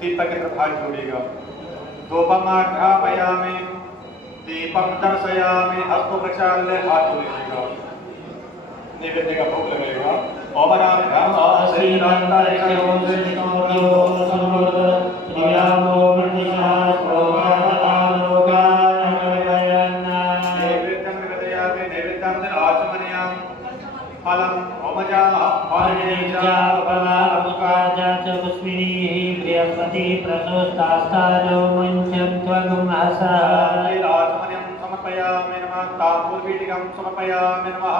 दीपक के तरफ हाथ जोड़ेगा। धूपमाघ्रापयामि दीपम दर्शयामि हस्तो प्रचाल्य हाथ जोड़ेगा। नैवेद्य का भोग लगेगा। समर्पयामि नमः।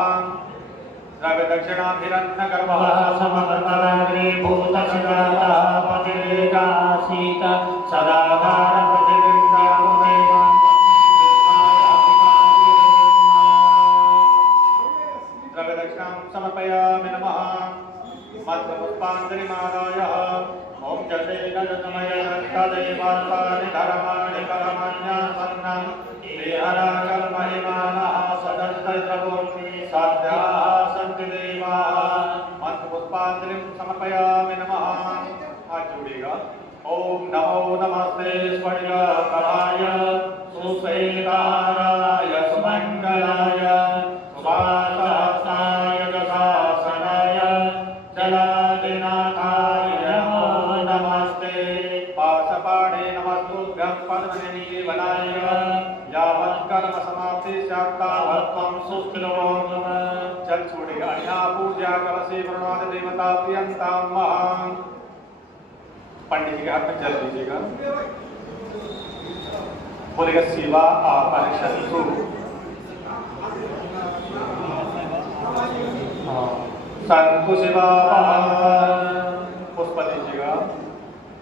द्रव्यदक्षिणाभिरत्नगर्भः समर्पणाग्रे भूतसजातः पतिरेकासीत सदाधारपतिर्विद्यामुमेव द्रव्यदक्षिणां समर्पयामि नमः। मन्त्रपुष्पाञ्जलिमादाय ॐ जते गजतमय रक्तदेवात्मानि धर्माणि परमान्यासन्नं देहराकल्महिमानः सदन्तैत्रभूमि साध्याः सन्ति देवाः। मन्त्रपुष्पाञ्जलिं समर्पयामि नमः। हाथ जोड़ेगा। ओम नमो नमस्ते स्वर्गकराय सुश्वेताराय सुमङ्गलाय सुभासहस्ताय दशासनाय जलादिनाथाय नमो नमस्ते। पाशपाणे नमस्तुभ्यं पद्मनिभनाय यावत् कर्म समाप्ति स्यात् सुखिनो भव। जल छोड़ेगा। यहाँ पूजा कलशे प्रणवादि देवता प्रियंतां महां। पंडित जी के हाथ में जल दीजिएगा। बोलेगा शिवा आपरिषन्तु। संतु शिवा पुष्प दीजिएगा।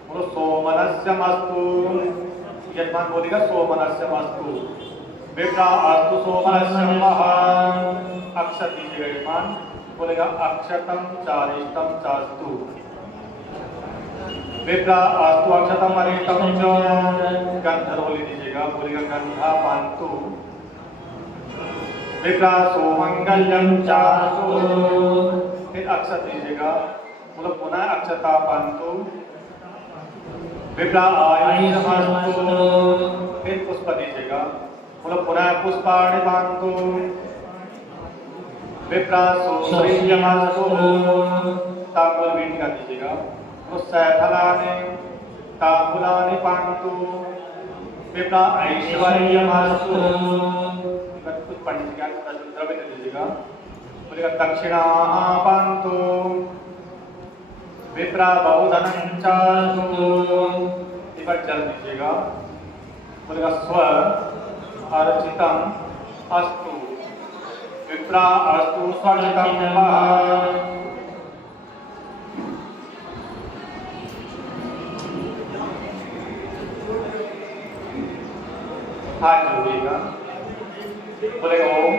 बोलो सोमनस्य मस्तु। यजमान बोलेगा सोमनस्य मस्तु। विप्रा अस्तु सोमस्य अक्षत दीजिएगा यजमान, बोलेगा अक्षतम चारिष्टम चास्तु। विप्रा अस्तु अक्षतम अरिष्टम च गंधर्वली दीजिएगा, बोलेगा गंधा पांतु। विप्रा सोमंगल्यम चास्तु, फिर अक्षत दीजिएगा, बोलो पुनः अक्षता पांतु। विप्रा आयुष्यमस्तु, फिर पुष्प दीजिएगा, बोलो पुनः पुष्पाणि पांतु। विप्रा सुश्रीयमस्तु, तांबूल वीटिका दीजिएगा, तो सैफलानि तांबूलानि पांतु। विप्रा ऐश्वर्यमस्तु, कुछ पंडित जी का द्रव्य दीजिएगा, बोलेगा दक्षिणाः पांतु। विप्रा बहुधनं चास्तु, एक बार जल दीजिएगा, बोलेगा स्व अर्चितम अस्तु। विप्रा अस्तु स्वर्णितम हाथ जोड़िएगा, बोलेगा ओम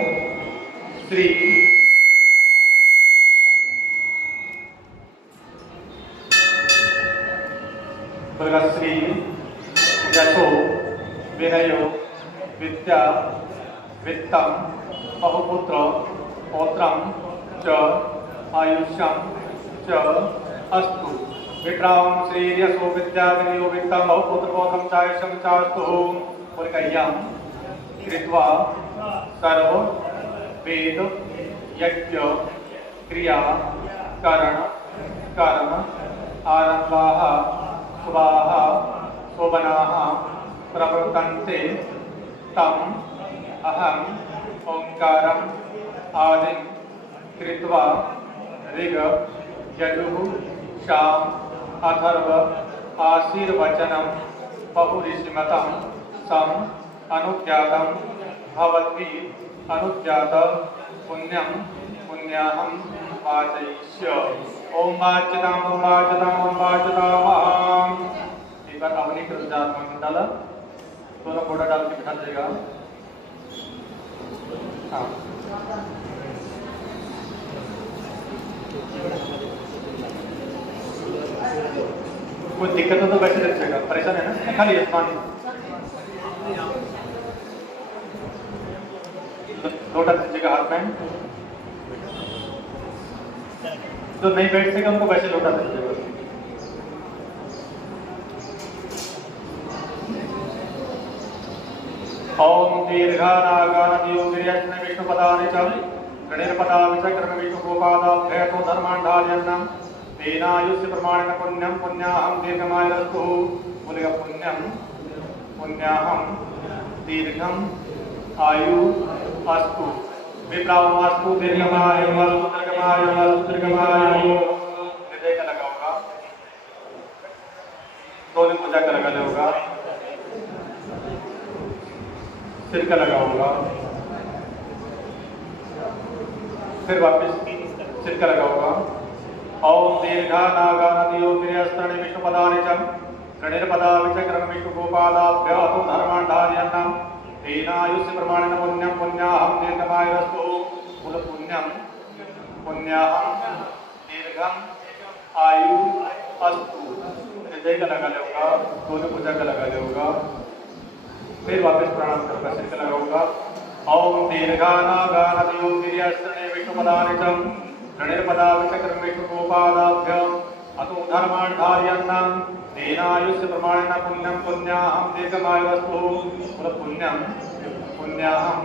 श्री बोलेगा श्री यशो विनयो विद्या वित्तम बहुपुत्र पौत्रम च आयुष्यम च अस्तु। विप्रां श्री यशो विद्या विनयो वित्तम बहुपुत्र पौत्रम च आयुष्यम च अस्तु। बोलेगा यम कृत्वा सर्व वेद यज्ञ क्रिया करण कर्म आरंभाः स्वाहा शोभनाः प्रवर्तन्ते तम अहम ओंकारम आदिं कृत्वा ऋग यजुः साम अथर्व आशीर्वचनं बहुऋषिमतं सम अनुज्ञातं भवद्भिः अनुज्ञात पुण्यं पुण्याहं वाचयिष्य। ओम वाच्यताम ओम वाच्यताम ओम वाच्यताम। एक बार अवनी कृतजात मंडल दोनों फोटो डाल के बिठा देगा। हाँ कोई दिक्कत हो तो वैसे रखिएगा, परेशान है ना, खाली आसमान लोटा दीजिएगा हाथ में, जो नहीं बैठ सके उनको वैसे लौटा दीजिएगा। ओम दीर्घानागानदियोगिर्यज्ञ विष्णुपदानि च गणेरपदानि च कर्म विष्णुगोपादाभ्यतो धर्माण्डार्यन्नं तेनायुष्य प्रमाणेन पुण्यं पुण्याहं दीर्घमायुरस्तु। बोलेगा पुण्यं पुण्याहं दीर्घम आयु अस्तु। विप्रावस्तु दीर्घमायु हृदय का लगा होगा, दोनों पूजा का लगा होगा, सिर का लगा होगा, फिर वापस सिर का लगा होगा। ओम दीर्घानागानदियोगिर्यस्तनि विष्णुपदानि च गणेरपदानि च कर्म विष्णुगोपादाभ्यतो धर्माण्डार्यन्नं तेनायुष्य प्रमाणेन पुण्यं पुण्याहं दीर्घमायुरस्तु। बोलो पुण्यं पुण्याहं दीर्घम आयु अस्तु। हृदय का लगा होगा, दोनों पूजा का लगा होगा, फिर वापस प्रणाम करके सिर का लगा होगा। ओम दीर्घानागानदियोगिर्यस्तनि विष्णुपदानि च गणेरपदानि च कर्म विष्णुगोपादाभ्यतो धर्माण्डार्यन्नं तेनायुष्य प्रमाणेन पुण्यं पुण्याहं दीर्घमायुरस्तु। बोलो पुण्यं पुण्याहं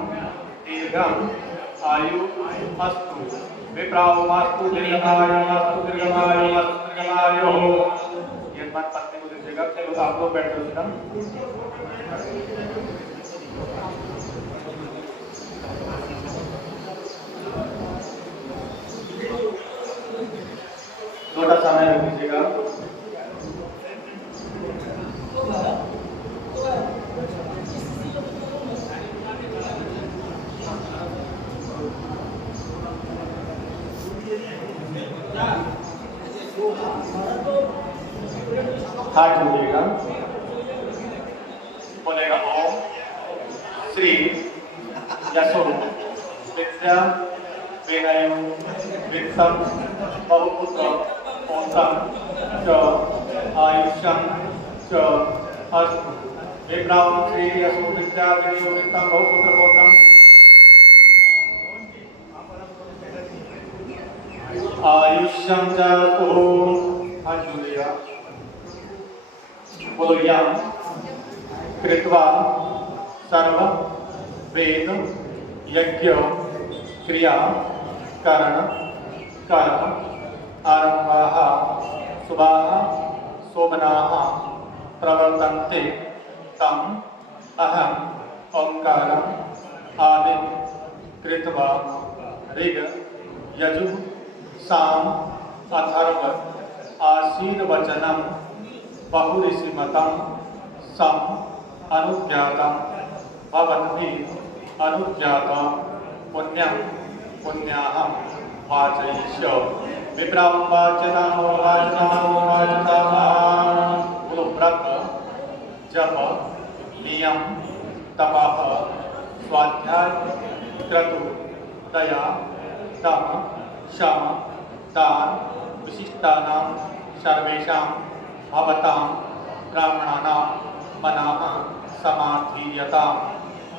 दीर्घम आयु अस्तु। विप्रावस्तु दीर्घमायुरस्तु दीर्घमायुरस्तु दीर्घमायुः। ये बात पत्नी को दीजिएगा। चलो आप लोग बैठ जाओ सीधा। थोड़ा समय रख दीजिएगा। हाथ जोड़िएगा, बोलेगा ओम श्री यशो विद्या विनय वित्तं बहुपुत्र पौत्रं च आयुष्यं च अस्तु। विप्रां श्री यशो विद्या विनय वित्तं बहुपुत्र पौत्रं आयुष्यं च अस्तु। अंजुलिया बोलिया कृत्वा सर्व वेद यज्ञ क्रिया करण कर्म आरंभाः शुभाः शोभनाः प्रवर्तन्ते तम् अहम् ओंकारम् आदि कृत्वा ऋग यजुः साम अथर्व आशीर्वचनं बहुऋषिमतं सम अनुज्ञातं भवद्भिः अनुज्ञातं पुण्यं पुण्याः वाचयिष्य विप्रां वाचनामो व्रत जप नियम तपः स्वाध्याय क्रतु दया दम शम दान विशिष्टानां सर्वेषां भवतां ब्राह्मणानां मनाः समाधीयतां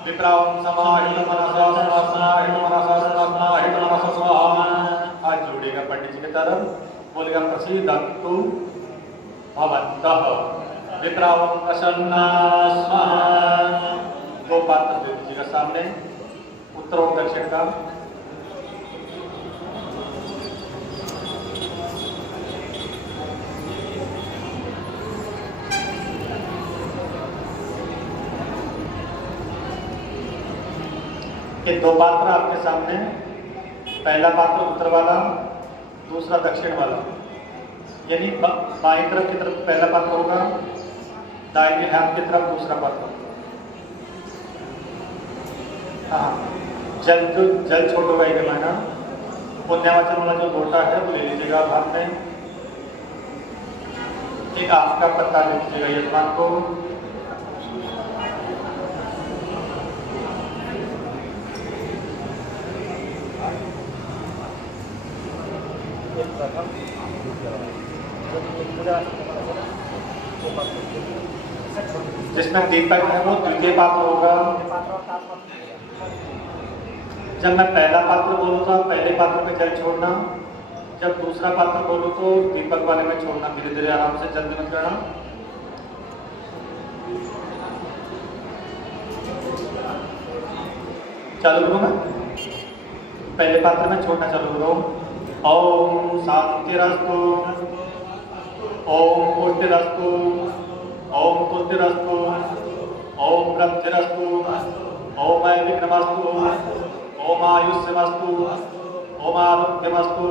विप्रां समाहितमनसा स्वाहा। हाथ जोड़ेगा पंडित जी की तरफ, बोलेगा प्रसीदन्तु भवन्तः विप्रां प्रसन्ना स्वाहा। दो पात्र दे दीजिएगा सामने, उत्तर और दक्षिण का। ये दो पात्र आपके सामने, पहला पात्र उत्तर वाला, दूसरा दक्षिण वाला, यानी बाईं तरफ की तरफ पहला पात्र होगा, दाहिने हाथ की तरफ दूसरा पात्र। हाँ, जल छोड़ होगा ये माना। पुण्यवाचन वाला जो लोटा है वो ले लीजिएगा हाथ में। एक आम का पत्ता ले लीजिएगा यजमान को। जिसमें दीपक है वो द्वितीय पात्र होगा। जब मैं पहला पात्र बोलूँ तो पहले पात्र में जल छोड़ना, जब दूसरा पात्र बोलूँ तो दीपक वाले में छोड़ना। धीरे धीरे आराम से, जल्दी मत करना। चालू करूँ मैं, पहले पात्र में छोड़ना चालू करो। ओम शांतिरस्तु, ओम पुष्टिरस्तु, ओम तुष्टिरस्तु, ओम वृद्धिरस्तु, ओम विघ्नमस्तु, ओम आयुष्यमस्तु, ओम आरोग्यमस्तु,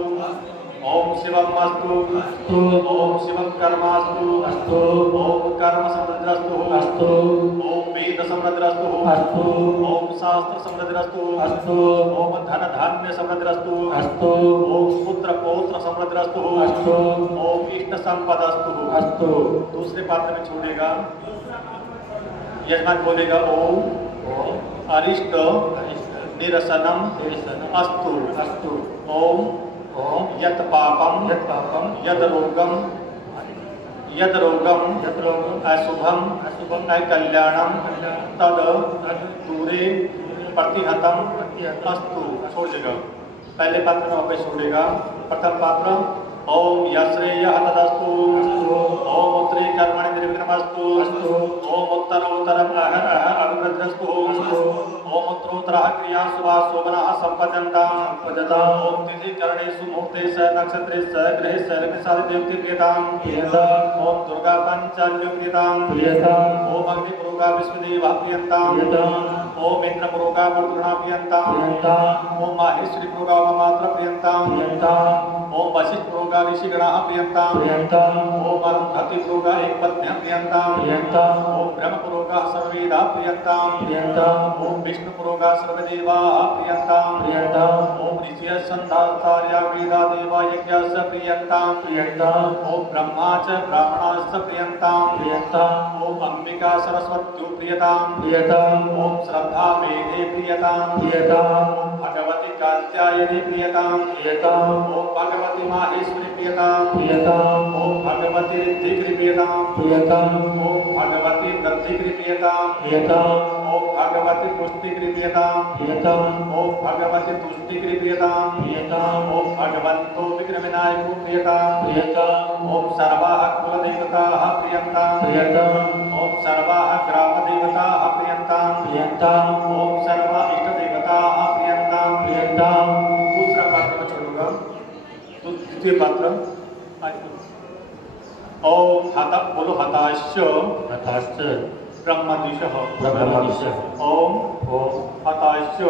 ओम शिवमस्तु, ओम शिवम कर्मास्तु, ओम कर्म समृद्धिरस्तु, ओम वेद समृद्धिरस्तु, ओम शास्त्र समृद्धिरस्तु, ओम धन धान्य समृद्धिरस्तु, ओम पुत्र पौत्र समृद्धिरस्तु, ओम इष्ट संपदस्तु। दूसरे पात्र में छोड़ेगा, यजमान बोलेगा ओम अरिष्ट निरसनम अस्तु, ओम यत् पापम यद रोगम अशुभम अकल्याणम तद दूरे प्रतिहतम अस्तु। छोड़ देगा, पहले पात्र में वापस छोड़ेगा। प्रथम पात्र ओम यश्रेय तदस्तु, ओम उत्तरे कर्मणि निर्विघ्नमस्तु, ओम उत्तरोत्तरम अभिवृद्धिरस्तु, ओम उत्तरोत्तरः क्रिया शुभा शोभनाः सम्पद्यन्तां, ओम तिथि करणेषु मुहूर्तेष नक्षत्रेष ग्रहेष लग्नेशादिदेवतीर्यतां, ओम दुर्गा पंचान्योक्रियतां, ओम अग्निपुरोगा विश्वदेवः प्रियन्तां, ओम इंद्रपुरोगा वर्धुना प्रियन्तां, ओम माहेश्वरी पुरोगा मात्र प्रियन्तां, ओम वशिष्ठ पुरोगा ऋषिगणाः प्रियन्तां, ओम अरुन्धति पुरोगा एकपत्न्यः प्रियन्तां, ओम ब्रह्म पुरोगा पुरोगाः सर्ववेदाः प्रियन्ताम् ओम विष्णुपुरोगाः सर्वदेवाः प्रियन्ताम् ओम ऋषयः छन्दाचार्याः वेदाः देवा यज्ञाश्च प्रियन्ताम् ओम ब्रह्मा च ब्राह्मणाश्च प्रियन्ताम् ओम अंबिका सरस्वती प्रियताम् ओम श्रद्धा मेघे प्रियताम् ओम भगवती कात्यायनी प्रियताम् ओम भगवती माहेश्वरी प्रियताम् ओम भगवती ऋद्धिक्री प्रियताम् ओम भगवती दत्तिक्री प्रियताम् ओम भगवती पुष्टिक्री प्रियताम् ओम भगवती तुष्टिक्री प्रियताम् ओम भगवन्तो विघ्नविनायको प्रियताम् ओम सर्वाः कुलदेवताः प्रियन्ताम् ओम सर्वाः ग्रामदेवताः प्रियन्ताम् ओम सर्वा इष्टदेवताः प्रियन्ताम् दूसरा पात्र में छोड़ूंगा तो द्वितीय पात्र ओम हत बोलो हताश्च ब्रह्मदिशः ओम हताश्च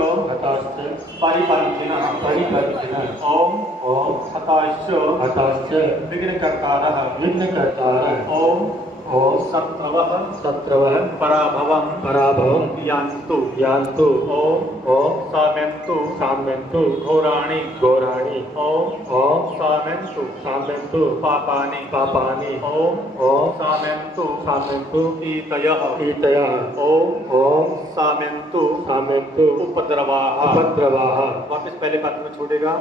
परिपालिनः ओम हताश्च विघ्नकर्तारः ओम शत्रवः पराभवं यान्तु ओम साम्यन्तु घोराणि ओम साम्यन्तु पापानि ओम साम्यन्तु ईतयः ओम साम्यन्तु उपद्रवाः वापस पहले पात्र में छोड़ेगा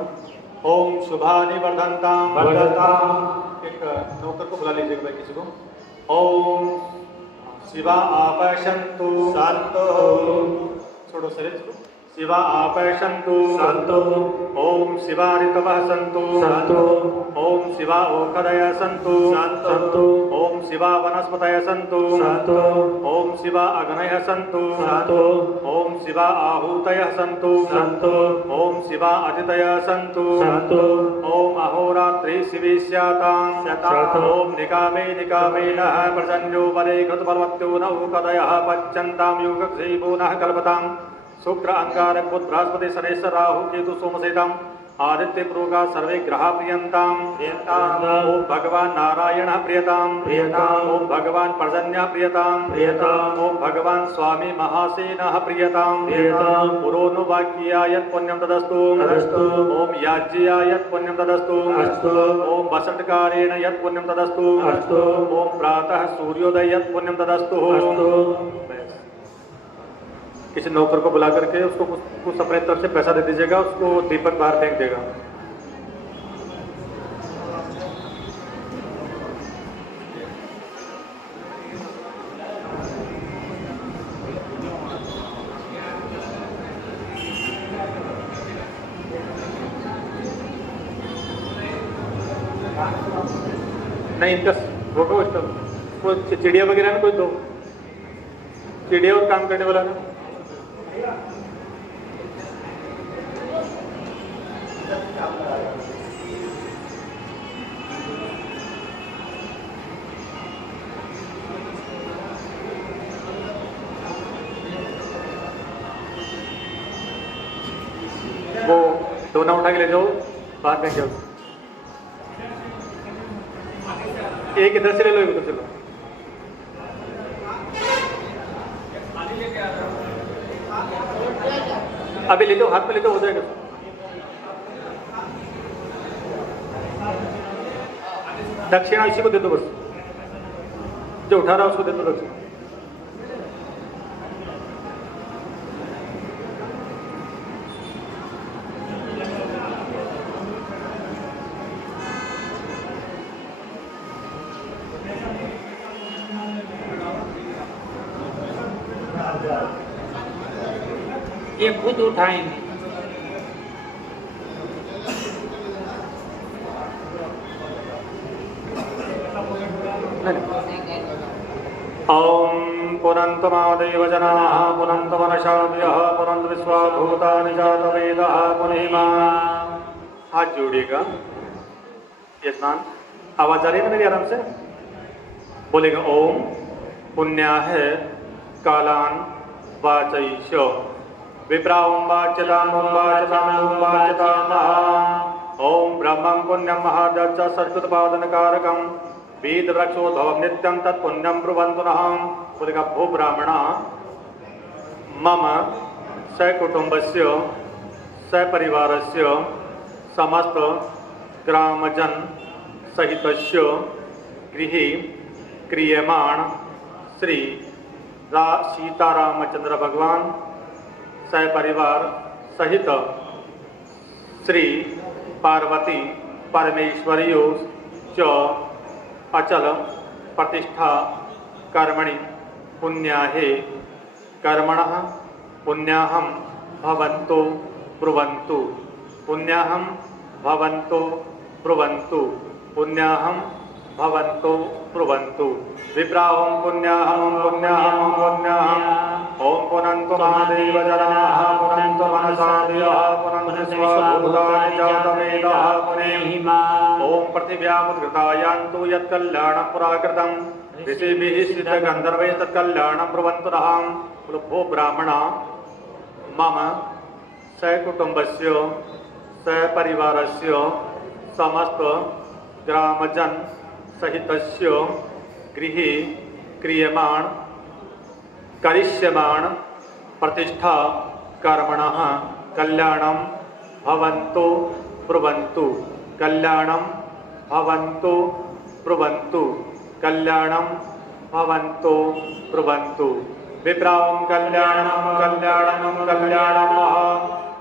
ओम शुभानि वर्धन्ताम् एक नौकर को बुला लीजिएगा भाई किसी को ओम शिवा आपशन्तु छोड़ो सर शिवा आपशन्तु ओम शिवा ऋतवः सन्तु ओम शिवा ओषधयः सन्तु ओम शिवा वनस्पतयः सन्तु ओम शिवा अग्नयः सन्तु ओम शिवा आहूतयः सन्तु ओम शिवा अतिथयः सन्तु ओम अहोरात्रि शिवी स्याताम् ओम निकामे नः प्रसन्यो वरे कृतपर्वत्यो न ऊकदयः पच्यन्तां युगक्षेपो नः कल्पताम् शुक्र अंगार बुध बृहस्पति शनेश्वर राहु केतु सोमसेतम आदित्य प्रोगा सर्वे ग्रह प्रियंताम ओम भगवान नारायण प्रियताम ओम भगवान पर्जन्य प्रियताम ओम भगवान स्वामी महासेन प्रियताम पुरोनु वाक्या यत् पुण्यम तदस्तु ओम याज्या यत् पुण्यम तदस्तु ओम वसंतकारेण यत् पुण्यम तदस्तु ओम प्रातः सूर्योदय यत् पुण्यम तदस्तु। किसी नौकर को बुला करके उसको कुछ अपने तरफ से पैसा दे दीजिएगा, उसको दीपक बाहर फेंक देगा। नहीं इनका फोटो इसका चिड़िया वगैरह ना कोई दो चिड़िया और काम करने वाला ना वो दोनों उठा के ले जाओ बाहर में जाओ। एक इधर से ले लो, एक उधर से लो। अभी ले लो, हाथ में ले लो, हो जाएगा। दक्षिणा इसी को दे दो, बस जो उठा रहा है उसको दे दो दक्षिणा। ये खुद उठाएंगे। ओम पुनन्तमादेव जनाः पुनन्तमनशाद्यः पुनन्त विश्वाभूतानि जातवेदः पुनहिमा। हाथ जोड़िएगा, ये स्नान आवाज आ रही है ना मेरी आराम से? बोलेगा ओम पुण्याह कालान वाचैश विप्रां वाच्यतां वाच्यतां ओम ब्रह्मं पुण्यं महादच्च सत्कृतपादनकारकम् वीतवृक्षोद्भवं नित्यं तत्पुण्यं ब्रुवन्तु नः। बोलेगा भो ब्राह्मणा मम सकुटुम्बस्य सपरिवारस्य समस्त ग्रामजन सहितस्य गृहे क्रियमाण श्री सीतारामचंद्र भगवान सपरिवार सहित श्री पार्वती परमेश्वरियो च अचल प्रतिष्ठा कर्मणि पुण्याहे कर्मणः पुण्याहं भवन्तु ब्रुवन्तु पुण्याहं भवन्तु ब्रुवन्तु पुण्याहं भवन्तु ब्रुवन्तु। विप्राहं पुण्याहं पुण्याहं पुण्याहं ओम पुनन्तु महादेव जनाः पुनन्तु मनसा देवः पुनन्तु स्वभूतानि जातवेदः पुनेहिमा। ओम पृथिव्यामुद्गतायान्तु यत्कल्याणं पुराकृतं ऋषिभिः सिद्धगन्धर्वैः तत्कल्याणं ब्रुवन्तु नः। भो ब्राह्मणा मम सकुटुम्बस्य सपरिवारस्य समस्त ग्रामजन सहितस्य गृहे क्रियमाण करिष्यमाण प्रतिष्ठा कर्मणः कल्याणं भवन्तु ब्रुवन्तु कल्याणं भवन्तु ब्रुवन्तु कल्याणं भवन्तु ब्रुवन्तु। विप्रां कल्याणं कल्याणं कल्याणमः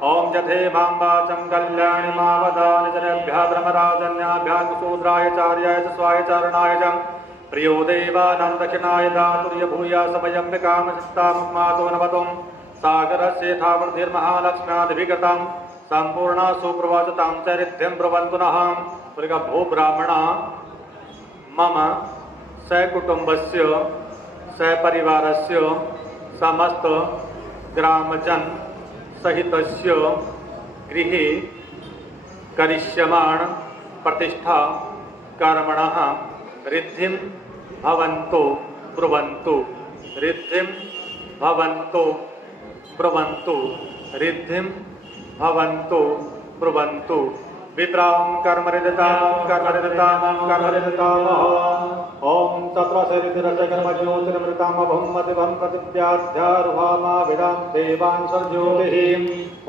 ओम जथे मां वाचं कल्याणि मावदानि जनेभ्यः ब्रह्मराजन्याभ्यः शूद्राय चार्याय च स्वाय चारणाय च प्रियो देवानां दक्षिणाय दातुर्य भूयास वयं विकामचित्तामुन्मादो नवतुं सागरस्य थावृद्धिर्महालक्ष्म्यादिभिगतं सम्पूर्णा सुप्रवचतां चरित्यं ब्रुवन्तु नः। भो ब्राह्मणा मम सकुटुम्बस्य सपरिवारस्य समस्त ग्रामजन सहितस्य गृहे करिष्यमाण प्रतिष्ठा कर्मणः रिद्धिं भवन्तु ब्रुवन्तु रिद्धिं भवन्तु ब्रुवन्तु रिद्धिं भवन्तु ब्रुवन्तु। विप्रां कर्मरिदतां ओम तत्रसरितिरसकर्मज्योतिरमृतामभं प्रतिव्याध्यारुहामाविदां देवान् सर्ज्योतिः।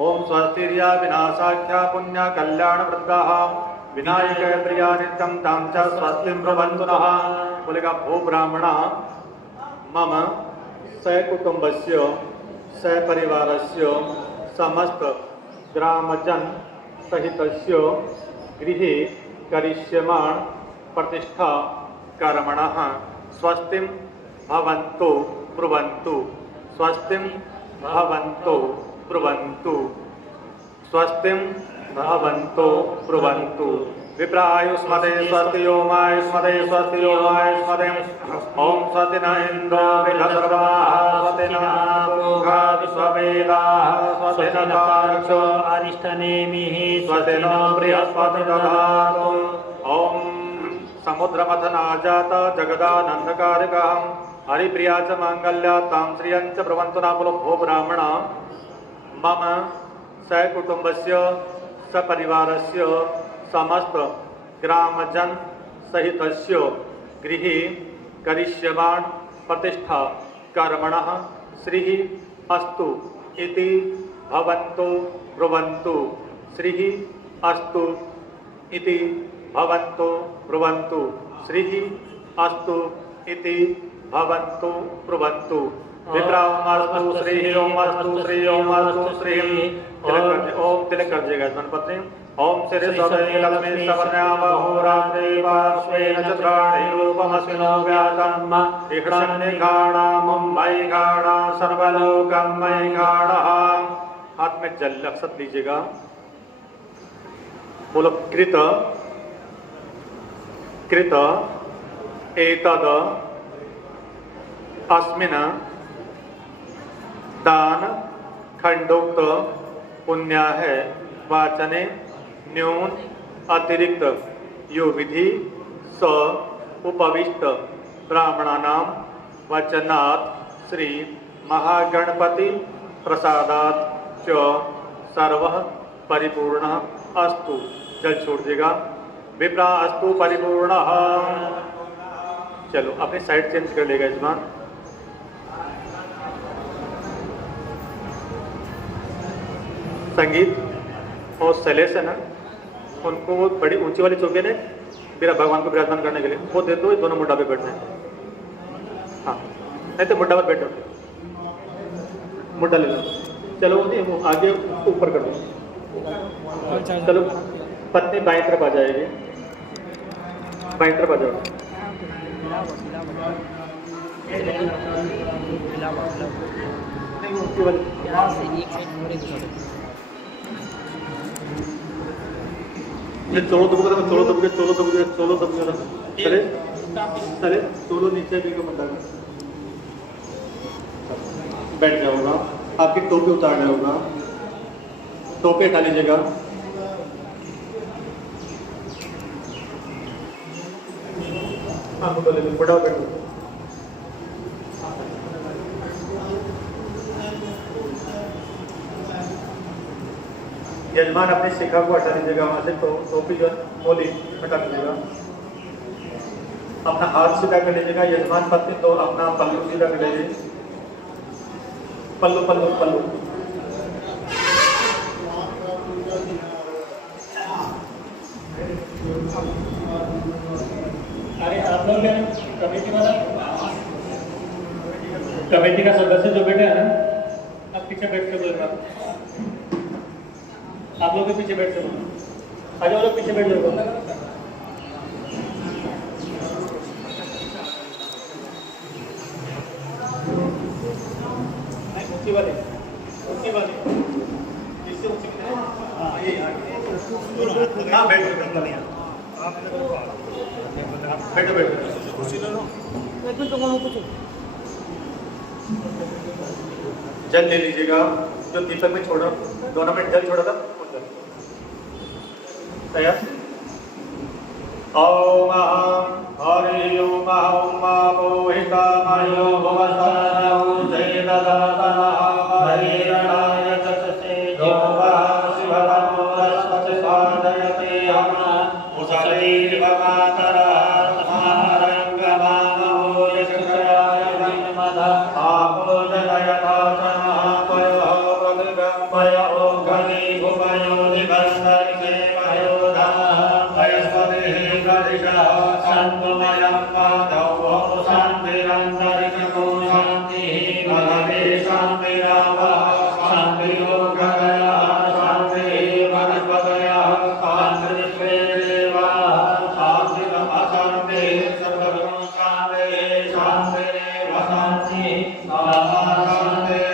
ओम स्वस्तिर्या विनाशाख्या पुण्या कल्याणप्रदाः विनायकप्रिया नित्यं तां च स्वस्तिं ब्रुवन्तु नः। बोलेगा भो ब्राह्मणा मम सकुटुम्बस्य सपरिवारस्य समस्त ग्रामजन सहितस्य गृहे करिष्यमाण प्रतिष्ठा कर्मणः स्वस्तिं भवन्तु ब्रुवन्तु स्वस्तिं भवन्तु ब्रुवन्तु स्वस्तिं भवन्तु ब्रुवन्तु। विप्रायुष्मते स्वस्ति योमायुष्मते स्वस्ति योमायुष्मते ओम स्वस्ति न इन्द्रो वृद्धसर्वाः स्वस्ति न पूषा विश्ववेदाः स्वस्ति न तार्क्ष्यो अरिष्टनेमिः स्वस्ति नो बृहस्पतिर्दधातु। ओम समुद्रमथनाजात जगदानन्दकारकं हरिप्रिया च माङ्गल्या तां श्रियं च ब्रुवन्तु नः। भो ब्राह्मणा मम सकुटुम्बस्य सपरिवारस्य समस्त ग्रामजन सहितस्य गृहे करिष्यमाण प्रतिष्ठा कर्मणः श्रीः अस्तु इति भवन्तु ब्रुवन्तु श्रीः अस्तु इति भवन्तु ब्रुवन्तु श्रीः अस्तु इति भवन्तु ब्रुवन्तु। विप्रामस्तु श्रीः ओमस्तु श्री ओमस्तु श्रीः। ओम तिलक कर दिएगा गणपति। ओम श्री सवे लक्ष्मी सवर्णामहोरात्रे पार्श्वेन चन्द्राणि रूपमस्मिनो व्यातं इहणन्निघाणा मुम्बै घाणा सर्वलोकं मयि घाणः। हाथ में जल अक्षत लीजिएगा। बोलो कृत कृत एतद अस्मिन् दान खंडोक्त पुण्य है वाचने न्यून अतिरिक्त यो विधि स उपविष्ट ब्राह्मणानां वचनात् श्री महागणपति प्रसादात् च सर्वः परिपूर्णः अस्तु। जल छोड़ देगा। विप्रा अस्तु परिपूर्णः चलो अपनी साइड चेंज कर लेगा यजमान। संगीत और शैलेश है ना, उनको वो बड़ी ऊंची वाली चौकी ने मेरा भगवान को विराजमान करने के लिए वो दे दो, दोनों मुड्ढा पे बैठने। हाँ नहीं तो मुड्ढा पर बैठो, मुड्ढा ले लो। चलो वो नहीं, वो आगे ऊपर कर दो। चलो पत्नी बाईं तरफ आ जाएगी, बाईं तरफ आ जाओ। ये चोलो दबूगा, चोलो दबूगा, चोलो दबूगा, चोलो दबूगा। चले चले, चोलो नीचे भी को बंदा बैठ गया होगा। आपकी टोपी उतारना होगा, टोपी हटा लीजिएगा। हाँ बोले बड़ा बैठो। यजमान अपनी शिखा को हटा लीजिएगा वहां से, टोपी जो खोली हटा लीजिएगा। अपना हाथ सीधा कर लीजिएगा। यजमान पत्नी तो अपना पल्लू सीधा कर लीजिए। पल्लू पल्लू पल्लू अरे आप लोग कमेटी का सदस्य जो बैठे हैं ना, आप पीछे बैठ के बोल रहा, आप लोग भी पीछे बैठ के बोलो। आ जाओ लोग पीछे बैठ जाओ। ऊंची वाले, ऊंची वाले, इससे ऊंची हाँ ये हाँ बैठो बैठो बैठो कुर्सी ले लो। जल ले लीजिएगा जो दीपक में छोड़ा, 2 मिनट जल छोड़ा था। तैयार। ओम हरि ओम मोहिता मयो भवसानौ जयददातनः हरिरणाय चतसे योगा शिवतमो रसवति साधयते हम उषलीर्वमातरः समारङ्गमामो यशयाय वैनमदः आपोजनयथा चनः पयो प्रदिगम्बयो घनी भुवयो दिगन्धर्षे मयोधः वयस्पतिः गरिषः सन्तुमयं पादौ शान्तिरन्तरिक्षको शान्तिः भगवे शान्तिरावः शान्तियोगगयः शान्तिः वनस्पतयः शान्तिर्विश्वे देवाः शान्तिरमशान्तिः सर्वगुणो शान्तिः शान्तिरेव शान्तिः शान्तिः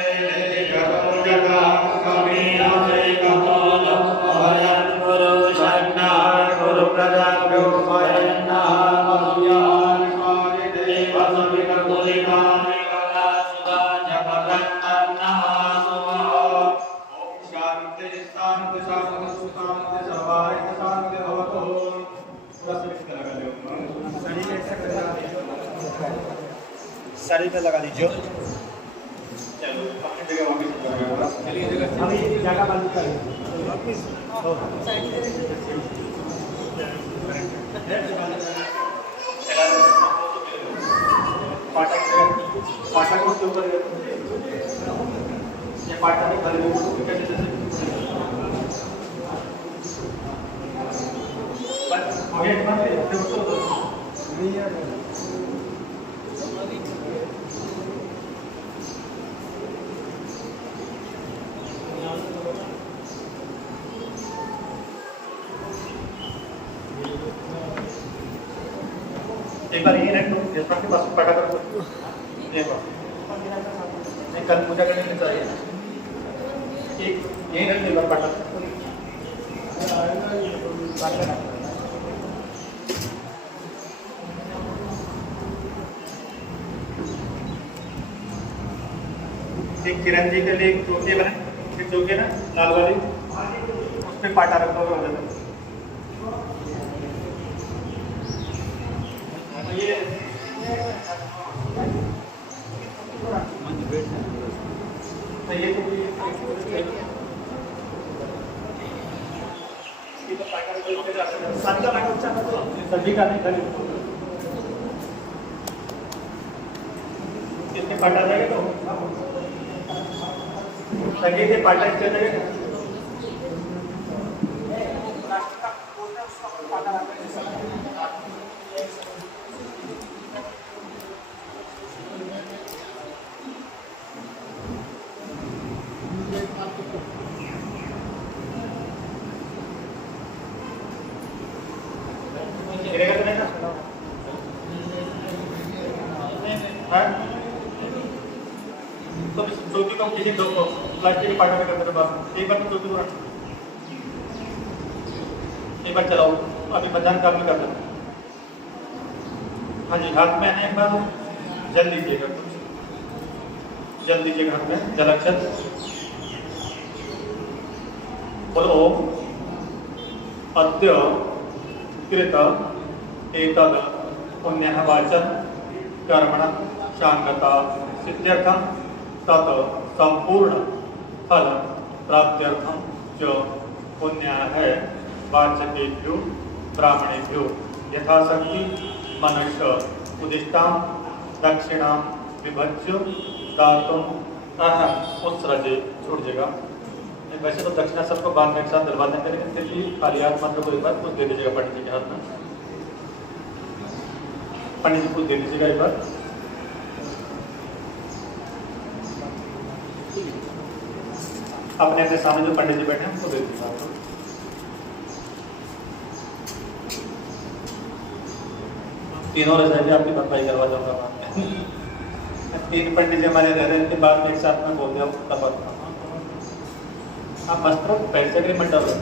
जगतो जगः कवीनाशैकमूलम् अभयं गुरु शरणः गुरु प्रजाभ्यो स्वयन्नः मह्यं स्वामिदेव सविककुलिकानि वदासुराजपदन्नः सुमः। ॐ शान्ति शान्ति शान्ति शान्ति सर्वाय शान्ति भवतु। शरीर पे लगा दीजिए। चलो अपनी जगह वापस चलिए। अभी जगह बंद करिए। पाटा को उसके ऊपर ये पाटा में खड़े हो कैसे बस हो गया इतना फिर उसको एक बार ये रख दो, जिसमें के पास पटा कर दो। ये कल पूजा करने के चाहिए एक यही रख दो पटा। एक किरण जी के लिए एक चौके बनाए, एक चौके ना लाल वाली, उस पर पाटा रखा हुआ हो जाता है। सभी का नहीं ये पाटा जाएगा तो संगीत ये पाटा इससे जाएगा गिरेगा तो नहीं ना हाँ तो चौकी को किसी दो प्लास्टिक के पाटा में करते बात एक बार तो चौकी को एक बार चलाओ अभी बजान काम भी कर दो हाँ जी हाथ में है एक बार जल दीजिएगा कुछ जल दीजिएगा हाथ में जलाक्षर बोलो अद्य कृत एतद पुण्यः वाचन कर्मण शांगता सिद्ध्यर्थम तत् संपूर्ण फल प्राप्त्यर्थम च पुण्याः वाचकेभ्यो ब्राह्मणेभ्यो यथाशक्ति मनुष्य उदिष्टां दक्षिणां विभज्य दातुं अहम उत्सृजे छोड़ देगा। वैसे तो दक्षिणा सबको बाद में एक साथ दिलवा देंगे लेकिन फिर भी खाली हाथ मंत्र को एक बार कुछ दे दीजिएगा पंडित जी के हाथ में पंडित जी कुछ दे दीजिएगा एक बार अपने अपने सामने जो पंडित जी बैठे हैं उनको दे दीजिएगा तीनों रजाई आपकी भरपाई करवा दूंगा तीन पंडित जी हमारे रह रहे हैं बाद में एक साथ में बोल दिया तब आप वस्त्र पैसे के लिए मत डरो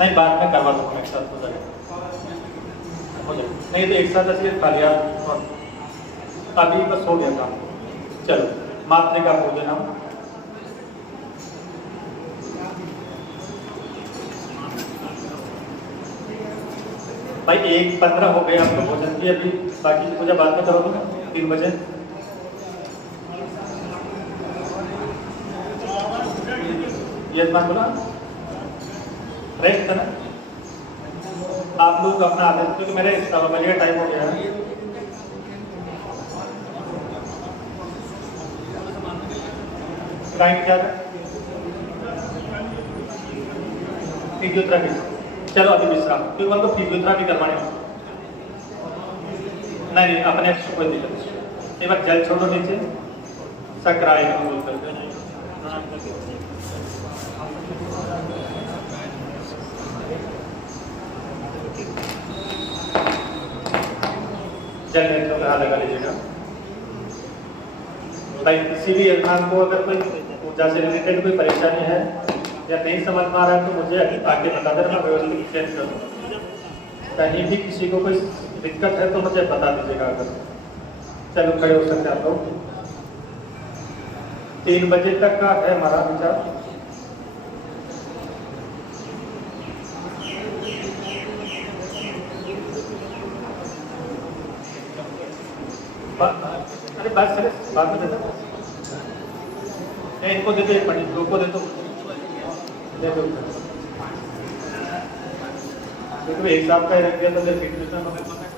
नहीं बाद में करवा दूंगा एक साथ हो जाएगा नहीं तो एक साथ ऐसे खा लिया अभी बस हो गया काम चलो मातृका पूजना भाई 1:15 हो गए आपको भोजन की अभी बाकी की पूजा बाद में करोगे ना 3 बजे ये बात बोला रेस्ट है ना आप लोग अपना आदेश क्योंकि मेरे मेरे टाइम हो गया है टाइम क्या है फिजियोथेरेपी चलो अभी विश्राम क्योंकि उनको फिजियोथेरेपी करवाने नहीं अपने कोई दिक्कत एक बार जल छोड़ो नीचे सक्राय बोल करके जल में थोड़ा लगा लीजिएगा भाई किसी भी इंसान को अगर कोई ऊर्जा से रिलेटेड कोई परेशानी है या नहीं समझ में आ रहा है तो मुझे आगे बता देना मैं व्यवस्थित चेंज करूँ कहीं भी किसी को कोई दिक्कत है तो मुझे बता दीजिएगा अगर चलो खड़े हो सकते हैं आप लोग 3 बजे तक का है हमारा विचार अरे बात चले बाद में देता इनको देते पंडित लोग को दे दो देखो एक साथ का ही रख दिया तो फिर